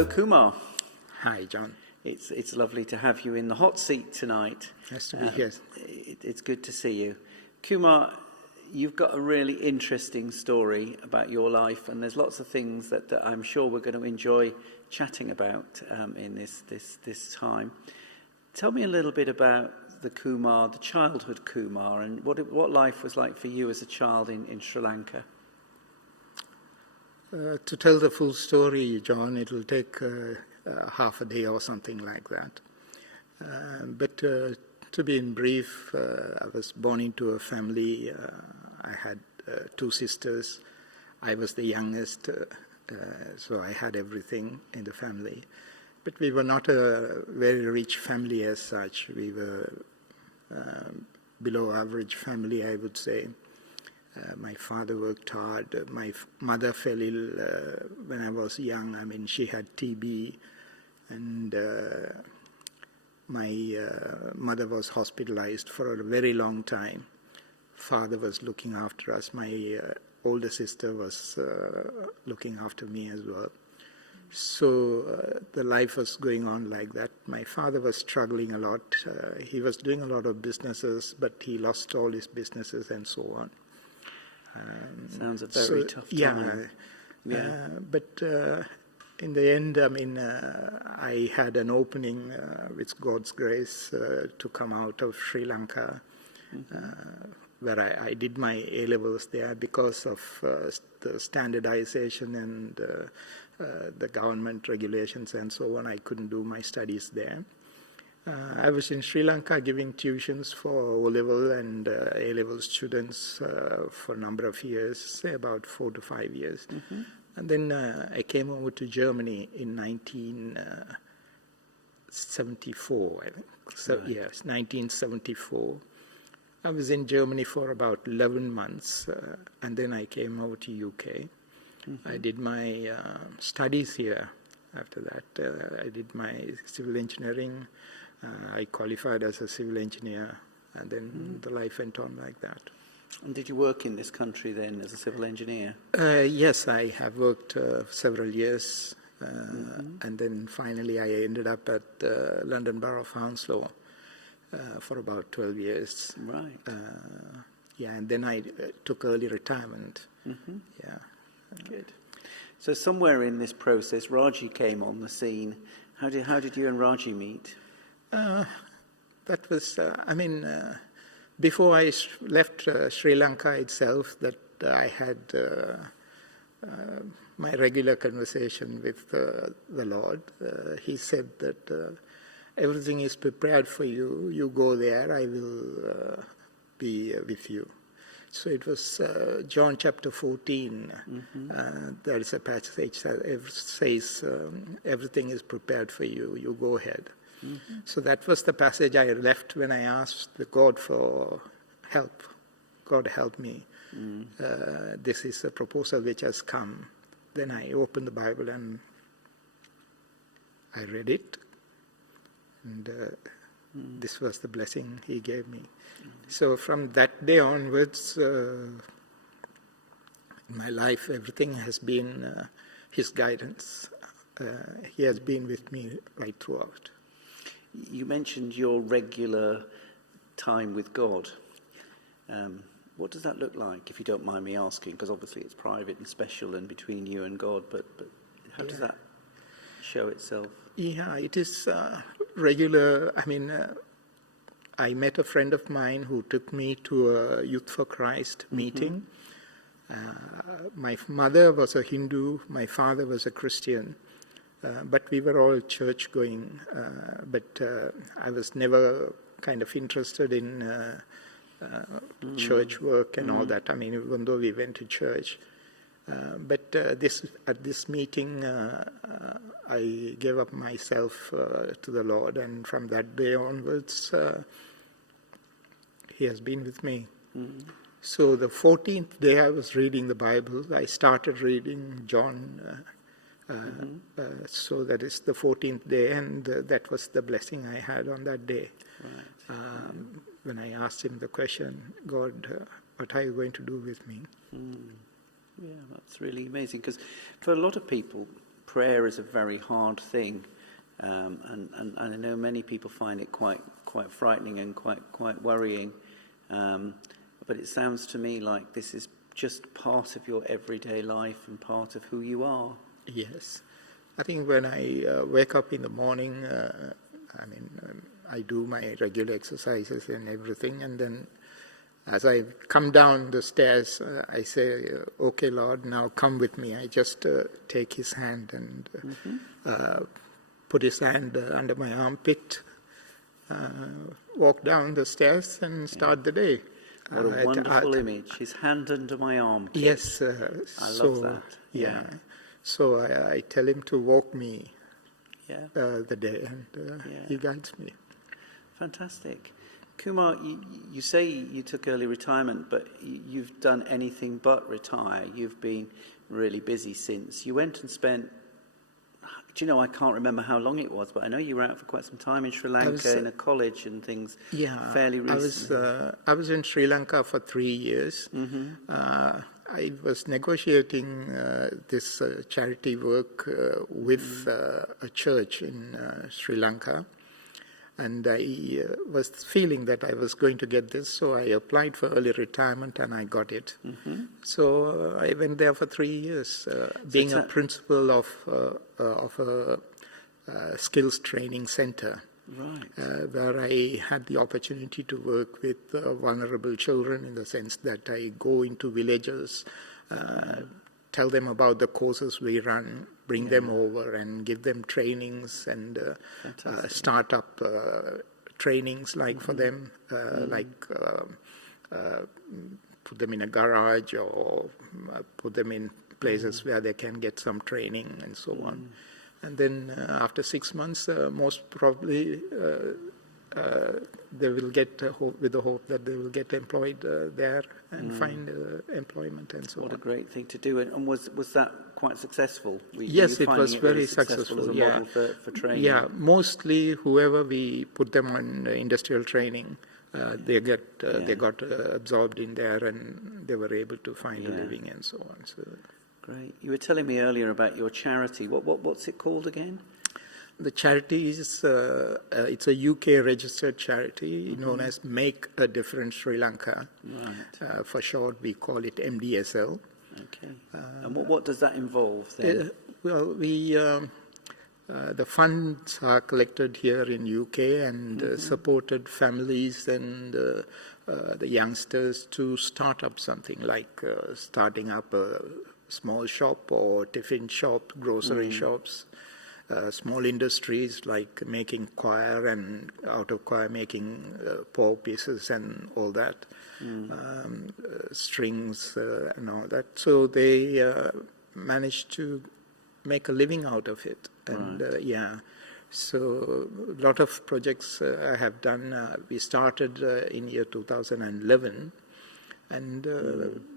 Hello, Kumar. Hi, John. It's lovely to have you in the hot seat tonight. Nice to be here. It's good to see you. Kumar, you've got a really interesting story about your life, and there's lots of things that I'm sure we're going to enjoy chatting about in this time. Tell me a little bit about the Kumar, the childhood Kumar, and what life was like for you as a child in Sri Lanka. To tell the full story, John, it will take half a day or something like that. But to be in brief, I was born into a family. I had two sisters. I was the youngest, so I had everything in the family. But we were not a very rich family as such. We were below average family, I would say. My father worked hard. My mother fell ill when I was young. I mean, she had TB, and my mother was hospitalized for a very long time. Father was looking after us. My older sister was looking after me as well. So the life was going on like that. My father was struggling a lot. He was doing a lot of businesses, but he lost all his businesses and so on. Sounds a very tough time. But in the end, I mean, I had an opening with God's grace to come out of Sri Lanka, where I did my A-levels there because of the standardization and the government regulations and so on. I couldn't do my studies there. I was in Sri Lanka giving tuitions for O-level and A-level students for a number of years, say about 4 to 5 years. And then I came over to Germany in 1974, I think. So, right. Yes, 1974. I was in Germany for about 11 months, and then I came over to UK. I did my studies here. After that, I did my civil engineering. I qualified as a civil engineer, and then the life went on like that. And did you work in this country then as a civil engineer? Yes, I have worked several years, and then finally I ended up at London Borough of Hounslow for about 12 years. Right. And then I took early retirement. Good. So somewhere in this process, Raji came on the scene. How did you and Raji meet? That was, before I left Sri Lanka itself, that I had my regular conversation with the Lord. He said that everything is prepared for you. You go there, I will be with you. So it was John chapter 14. There is a passage that says, everything is prepared for you. You go ahead. So that was the passage I left when I asked God for help. God help me. This is a proposal which has come. Then I opened the Bible and I read it. And this was the blessing He gave me. So from that day onwards, in my life, everything has been His guidance. He has been with me right throughout. You mentioned your regular time with God. What does that look like, if you don't mind me asking? Because obviously it's private and special and between you and God, but how does that show itself? Yeah, it is regular. I mean, I met a friend of mine who took me to a Youth for Christ meeting. My mother was a Hindu, my father was a Christian. But we were all church-going, but I was never kind of interested in church work and all that. I mean, even though we went to church. But at this meeting, I gave up myself to the Lord, and from that day onwards, He has been with me. So the 14th day I was reading the Bible, I started reading John. So that is the 14th day, and that was the blessing I had on that day. Right. When I asked Him the question, God, what are you going to do with me? Yeah, that's really amazing, because for a lot of people, prayer is a very hard thing, and I know many people find it quite frightening and quite worrying. But it sounds to me like this is just part of your everyday life and part of who you are. Yes. I think when I wake up in the morning, I do my regular exercises and everything, and then as I come down the stairs, I say, okay, Lord, now come with me. I just take his hand and put his hand under my armpit, walk down the stairs and start the day. What a wonderful image, his hand under my armpit. Yes. I love that. Yeah. So I tell him to walk me the day, and he guides me. Fantastic. Kumar, you say you took early retirement, but you've done anything but retire. You've been really busy since. You went and spent, do you know, I can't remember how long it was, but I know you were out for quite some time in Sri Lanka in a college and things fairly recently. I was in Sri Lanka for 3 years. I was negotiating this charity work with a church in Sri Lanka. And I was feeling that I was going to get this, so I applied for early retirement and I got it. So I went there for 3 years, being a principal of a skills training center, where I had the opportunity to work with vulnerable children, in the sense that I go into villages, tell them about the courses we run, bring them over and give them trainings and start up trainings for them, put them in a garage or put them in places where they can get some training and so on. And then after 6 months, most probably they will get with the hope that they will get employed there and find employment and so on. What a great thing to do. And was that quite successful? Yes, it was very successful. As a model for training? Yeah, mostly whoever we put them on industrial training, they got absorbed in there and they were able to find a living and so on. So. Great. You were telling me earlier about your charity. What's it called again? The charity is it's a UK registered charity known as Make a Difference Sri Lanka. Right. For short, we call it MDSL. Okay. And what does that involve then? Well, the funds are collected here in UK and supported families and the youngsters to start up something like starting up a small shop or tiffin shop, grocery shops. Small industries like making coir and out of coir making paw pieces and all that, strings and all that. So they managed to make a living out of it. And so a lot of projects I have done. We started in year 2011. And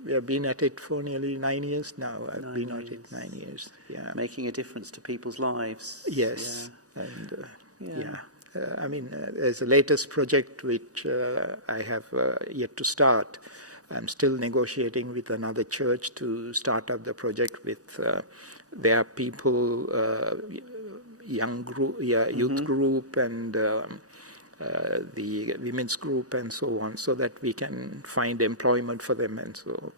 we have been at it for nearly 9 years now. I've been at it 9 years. Yeah, making a difference to people's lives. Yes, and there's a latest project which I have yet to start. I'm still negotiating with another church to start up the project with their people, young group, youth group, and. The women's group and so on, so that we can find employment for them and so.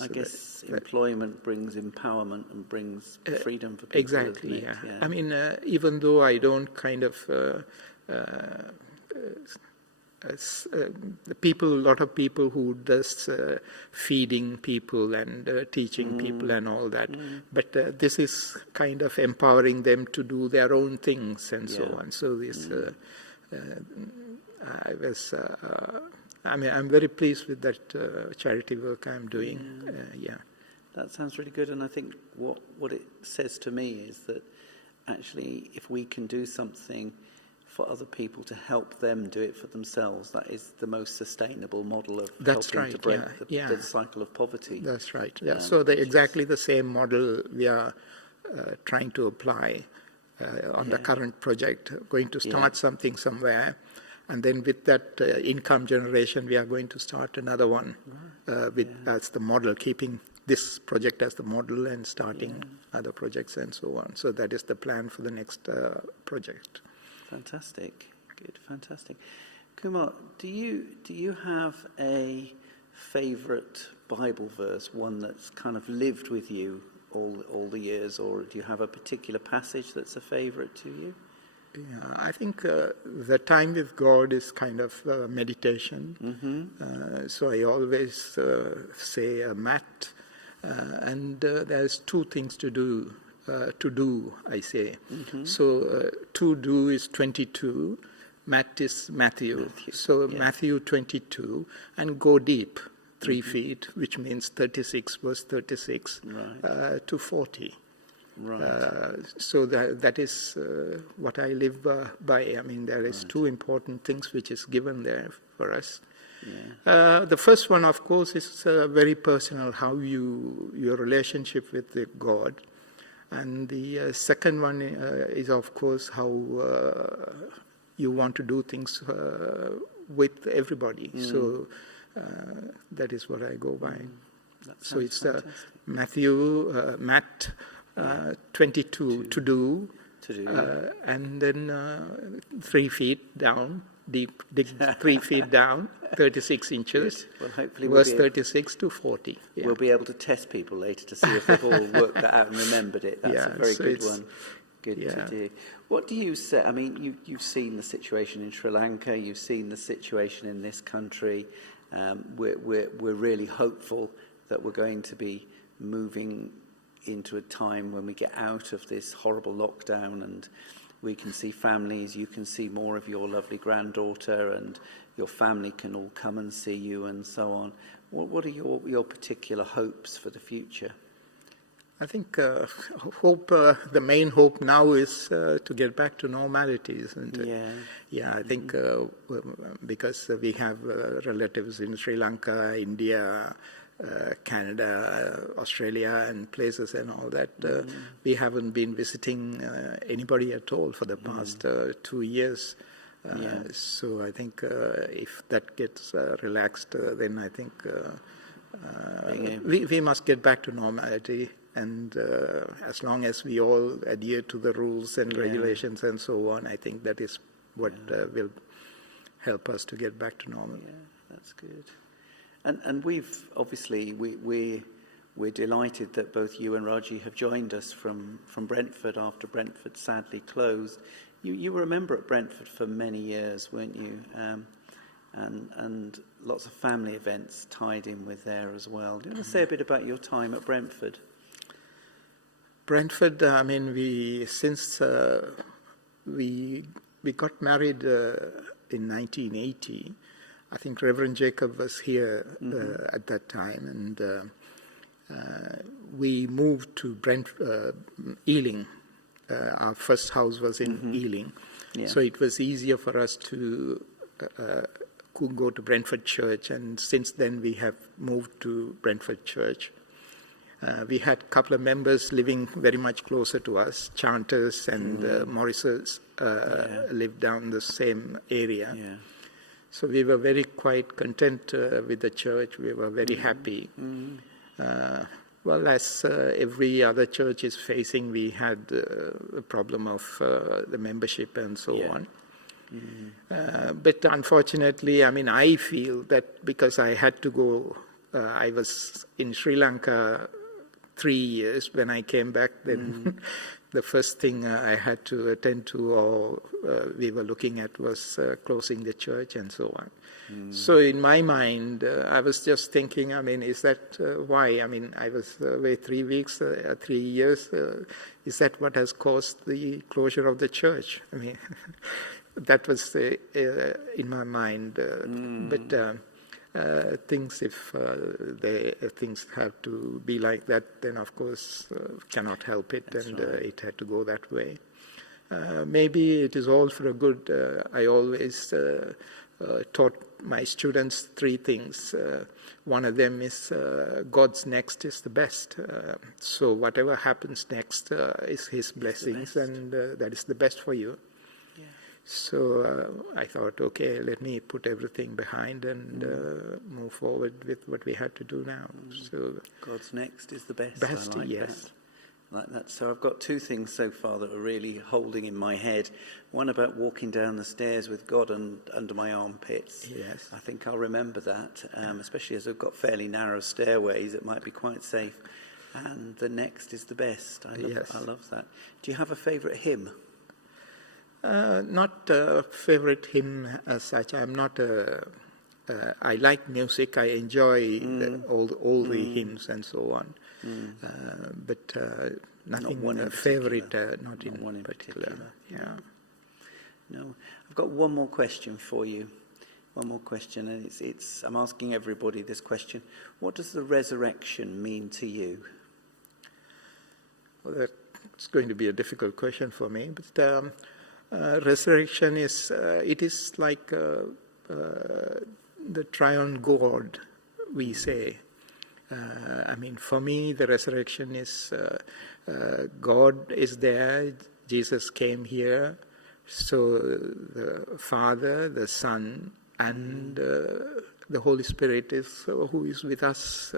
I guess employment brings empowerment and brings freedom for people. Exactly. Yeah. I mean, even though I don't kind of a lot of people who does feeding people and teaching people and all that, but this is kind of empowering them to do their own things and so on. So this, I'm very pleased with that charity work I'm doing. That sounds really good, and I think what it says to me is that actually, if we can do something for other people to help them do it for themselves, that is the most sustainable model of helping to break the cycle of poverty. That's right. Yeah. So exactly the same model we are trying to apply on the current project. Going to start something somewhere, and then with that income generation, we are going to start another one. That's the model, keeping this project as the model and starting other projects and so on. So that is the plan for the next project. Fantastic. Good, fantastic. Kumar, do you have a favourite Bible verse, one that's kind of lived with you all the years, or do you have a particular passage that's a favourite to you? Yeah, I think the time with God is kind of meditation. So I always say mat, and there's two things to do. I say. So to do is 22. Mat is Matthew. So Matthew 22, and go deep, 3 feet, which means 36, verse 36 to 40. Right. So that is what I live by. I mean, there is two important things which is given there for us. The first one, of course, is very personal, how your relationship with God. And the second one is, of course, how you want to do things with everybody. So that is what I go by. So it's Matt 22 to do, and then 3 feet down, deep, dig 3 feet down, 36 inches, well, hopefully verse 36 to 40. We'll be able to test people later to see if they've all worked that out and remembered it. That's a very good one. Good to do. What do you say? I mean, you've seen the situation in Sri Lanka. You've seen the situation in this country. We're really hopeful that we're going to be moving into a time when we get out of this horrible lockdown and we can see families. You can see more of your lovely granddaughter, and your family can all come and see you, and so on. What are your particular hopes for the future? I think hope. The main hope now is to get back to normality, isn't it? Yeah. I think because we have relatives in Sri Lanka, India, Canada, Australia, and places and all that. We haven't been visiting anybody at all for the past 2 years. So I think if that gets relaxed, then I think we must get back to normality. And as long as we all adhere to the rules and regulations and so on, I think that is what will help us to get back to normal. Yeah, that's good. And we've obviously we're delighted that both you and Raji have joined us from Brentford after Brentford sadly closed. You were a member at Brentford for many years, weren't you? And lots of family events tied in with there as well. Do you want to say a bit about your time at Brentford? Brentford, I mean, we got married in 1980. I think Reverend Jacob was here at that time, and we moved to Ealing. Our first house was in Ealing, so it was easier for us to go to Brentford Church, and since then we have moved to Brentford Church. We had a couple of members living very much closer to us. Chanters and Morrises lived down the same area. So we were very quite content with the church. We were very happy. Well, as every other church is facing, we had a problem of the membership and so on. But unfortunately, I mean, I feel that because I had to go, I was in Sri Lanka 3 years. When I came back, then the first thing I had to attend to or we were looking at was closing the church and so on. So in my mind, I was just thinking, I mean, is that why? I mean, I was away 3 weeks, 3 years. Is that what has caused the closure of the church? I mean, that was in my mind. But things, if things have to be like that, then of course cannot help it. That's and it had to go that way. Maybe it is all for a good. I always taught my students 3 things. One of them is God's next is the best. So whatever happens next is His blessings, and that is the best for you. So I thought, okay, let me put everything behind and move forward with what we have to do now. So God's next is the best. best, I like yes. that. Like that. So I've got two things so far that are really holding in my head. One about walking down the stairs with God under my armpits. Yes. I think I'll remember that, especially as I've got fairly narrow stairways. It might be quite safe. And the next is the best. I love that. Do you have a favourite hymn? Not a favorite hymn as such. I'm not I like music. I enjoy all the hymns and so on. But nothing favorite. Not in one in particular. Yeah. No. I've got one more question for you. One more question, and it's. I'm asking everybody this question. What does the resurrection mean to you? Well, that's going to be a difficult question for me, but. Resurrection is like the triune God, we say. For me, the resurrection is God is there, Jesus came here, so the Father, the Son, and the Holy Spirit is who is with us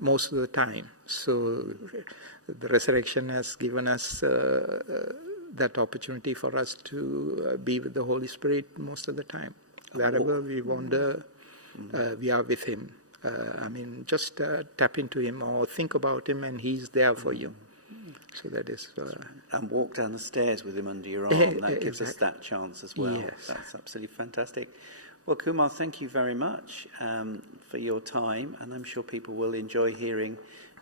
most of the time. So the resurrection has given us that opportunity for us to be with the Holy Spirit most of the time. Wherever we wander, we are with Him. Just tap into Him or think about Him, and He's there for you. So that is... and walk down the stairs with Him under your arm. That gives us that chance as well. Yes. That's absolutely fantastic. Well, Kumar, thank you very much for your time, and I'm sure people will enjoy hearing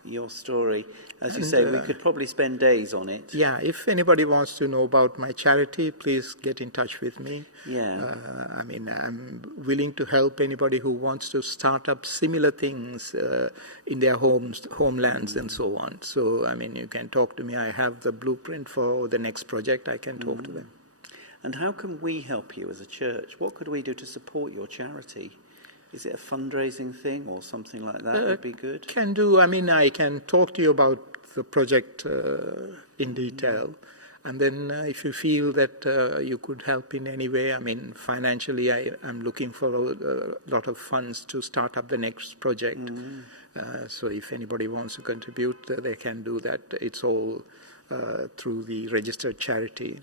your story. As you say, we could probably spend days on it. Yeah, if anybody wants to know about my charity, please get in touch with me. Yeah. I'm willing to help anybody who wants to start up similar things in their homelands and so on. So, you can talk to me. I have the blueprint for the next project. I can talk to them. And how can we help you as a church? What could we do to support your charity? Is it a fundraising thing or something like that would be good? Can do. I can talk to you about the project in detail. And then if you feel that you could help in any way, financially, I'm looking for a lot of funds to start up the next project. So if anybody wants to contribute, they can do that. It's all through the registered charity.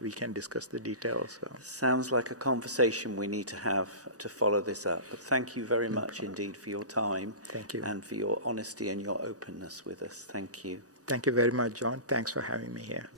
We can discuss the details. So. Sounds like a conversation we need to have to follow this up. But thank you very much indeed for your time. Thank you. And for your honesty and your openness with us. Thank you. Thank you very much, John. Thanks for having me here.